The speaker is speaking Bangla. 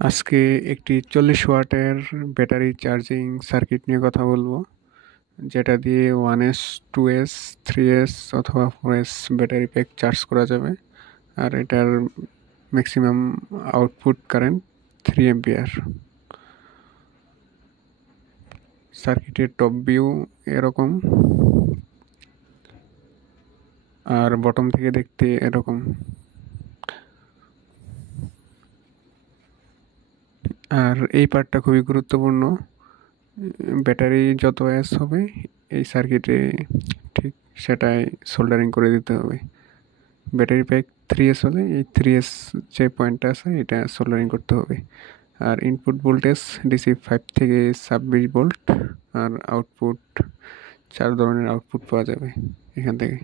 আজকে একটি 40 ওয়াটের ব্যাটারি চার্জিং সার্কিট নিয়ে কথা বলবো, যেটা দিয়ে 1S, 2S, 3S অথবা 4S ব্যাটারি প্যাক চার্জ করা যাবে। আর এটার ম্যাক্সিমাম আউটপুট কারেন্ট 3 অ্যাম্পিয়ার। সার্কিটের টপ ভিউ এরকম, আর বটম থেকে দেখতে এরকম। আর এই পার্টটা খুবই গুরুত্বপূর্ণ। ব্যাটারি যত এস হবে এই সার্কিটে ঠিক সেটাই সোল্ডারিং করে দিতে হবে। ব্যাটারি প্যাক 3S হলে এই 3S যে পয়েন্টটা আছে এটা সোল্ডারিং করতে হবে। আর ইনপুট ভোল্টেজ ডিসি 5 থেকে 26 ভোল্ট। আর আউটপুট 4 ধরনের আউটপুট পাওয়া যাবে এখান থেকে।